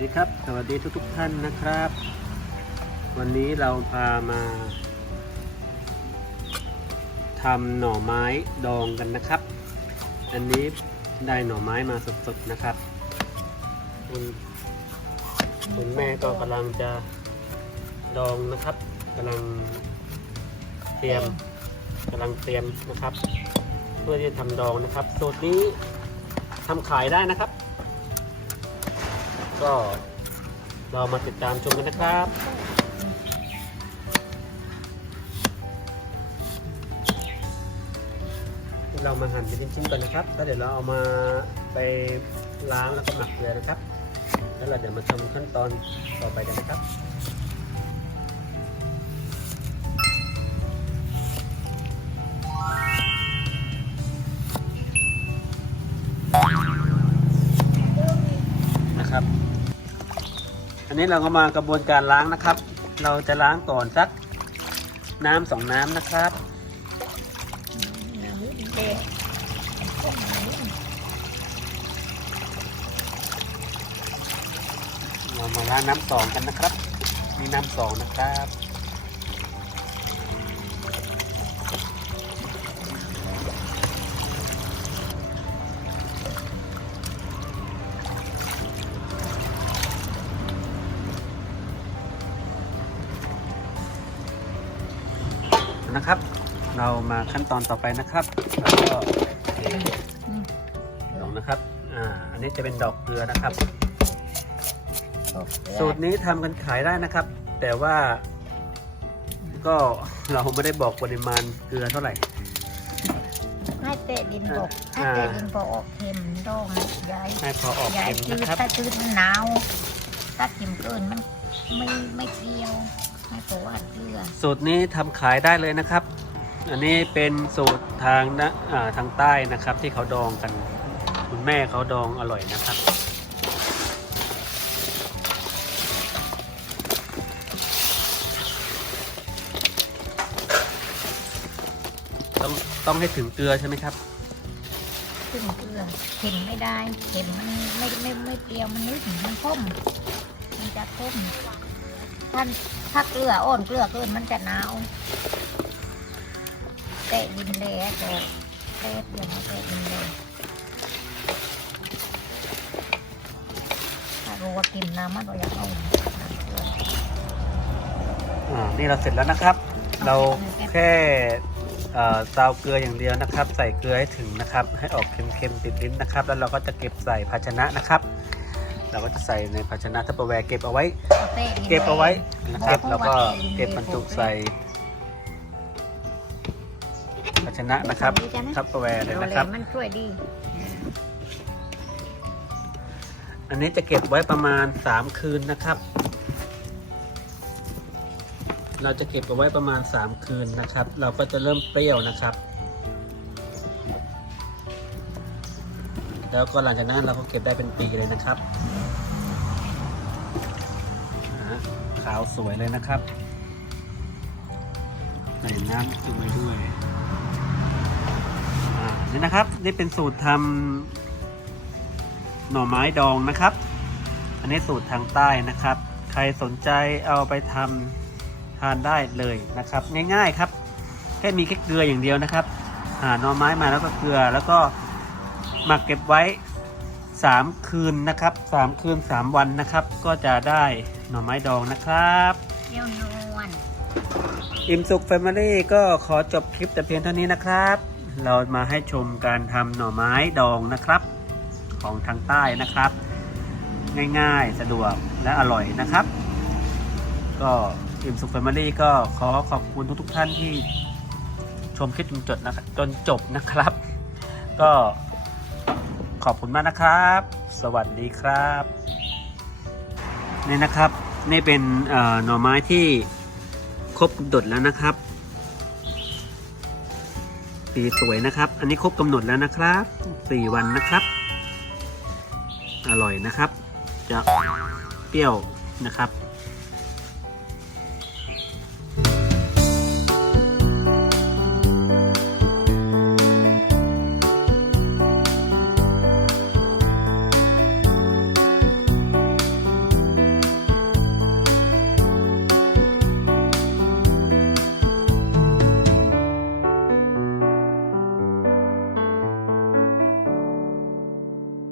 ครับ สวัสดีทุกๆท่านนะครับ วันนี้เราพามาทำหน่อไม้ดองกันนะครับ อันนี้ได้หน่อไม้มาสดๆนะครับคุณคุณแม่ก็กำลังจะดองนะครับกำลังเตรียมกำลังเตรียมนะครับ เพื่อที่จะทำดองนะครับ สูตรนี้ทำขายได้นะครับ ก็เรามาติดตามชมกันนะครับเรามาหั่นเป็นชิ้นๆก่อนนะครับ แล้วเดี๋ยวเราเอามาไปล้างแล้วก็หมักเกลือนะครับ แล้วเราเดี๋ยวมาชมขั้นตอนต่อไปกันนะครับ นะครับ อันนี้เราก็มากระบวนการล้างนะครับ เราจะล้างก่อนสักน้ำสองน้ำนะครับเรามาล้างน้ำสองกันนะครับ มีน้ำสองนะครับ นะครับ เรามาขั้นตอนต่อไปนะครับแล้วก็ดอกนะครับอ่าอันนี้จะเป็นดอกเกลือนะครับ สูตรนี้ทำกันขายได้นะครับ แต่ว่า ก็เราไม่ได้บอกปริมาณเกลือเท่าไหร่ให้เตะดินบกให้เตะดินพอออกเค็มต้องย้ายให้พอออกย้ายเค็มจืดนะครับถ้าจืดมันหนาวถ้าเค็มเกินมันไม่ไม่เกลียว ให้เพราะว่าเกลือสูตรนี้ทำขายได้เลยนะครับ อันนี้เป็นสูตรทางนะอ่าทางใต้นะครับ ที่เขาดองกัน คุณแม่เขาดองอร่อยนะครับ ต้องต้องให้ถึงเกลือใช่ไหมครับ ขึ้นเกลือเค็มไม่ได้เค็มมันไม่ไม่ไม่เปรี้ยวมันนึกมันข้มมันจะข้ม ท่านถ้าเกลืออ่อนเกลือเกินมันจะหนาวเตะดินเละก็เตะอย่างนี้เตะดินเละถ้ารู้ว่ากินน้ำมันก็อยากเอาน้ำเกลืออ่านี่เราเสร็จแล้วนะครับ เราแค่เอ่อซาวเกลืออย่างเดียวนะครับ ใส่เกลือให้ถึงนะครับ ให้ออกเค็มๆติดลิ้นนะครับ แล้วเราก็จะเก็บใส่ภาชนะนะครับ เราก็จะใส่ในภาชนะทัพเปอร์แวร์เก็บเอาไว้ เก็บเอาไว้นะครับแล้วก็เก็บบรรจุใส่ ภาชนะนะครับทัพเปอร์แวร์เลยเรานะแหครับลมมันช่วยดี อันนี้จะเก็บไว้ประมาณ 3 คืนนะครับ เราจะเก็บเอาไว้ประมาณ 3 คืนนะครับ เราก็จะเริ่มเปรี้ยวนะครับแล้วก็หลังจากนั้นเราก็เก็บได้เป็นปีเลยนะครับ ขาวสวยเลยนะครับ ใส่น้ำจุ่มไว้ด้วยนี่นะครับ นี่เป็นสูตรทำหน่อไม้ดองนะครับ อันนี้สูตรทางใต้นะครับ ใครสนใจเอาไปทำทานได้เลยนะครับ ง่ายๆครับ แค่มีแค่เกลืออย่างเดียวนะครับ หาหน่อไม้มาแล้วก็เกลือแล้วก็หมักเก็บไว้ 3 คืนนะครับ 3 คืน 3 วันนะครับ ก็จะได้ หน่อไม้ดองนะครับเยี่ยวนวลอิ่มสุขแฟมิลี่ก็ขอจบคลิปแต่เพียงเท่านี้นะครับ เรามาให้ชมการทำหน่อไม้ดองนะครับ ของทางใต้นะครับ ง่ายๆสะดวกและอร่อยนะครับ ก็อิ่มสุขแฟมิลี่ก็ขอขอบคุณทุกๆท่านที่ชมคลิปจนจบนะครับจนจบนะครับ ก็ขอบคุณมากนะครับ สวัสดีครับ นี่นะครับ นี่เป็นหน่อไม้ที่ครบกำหนดแล้วนะครับสีสวยนะครับ อันนี้ครบกำหนดแล้วนะครับสี่วันนะครับ อร่อยนะครับ จะเปรี้ยวนะครับ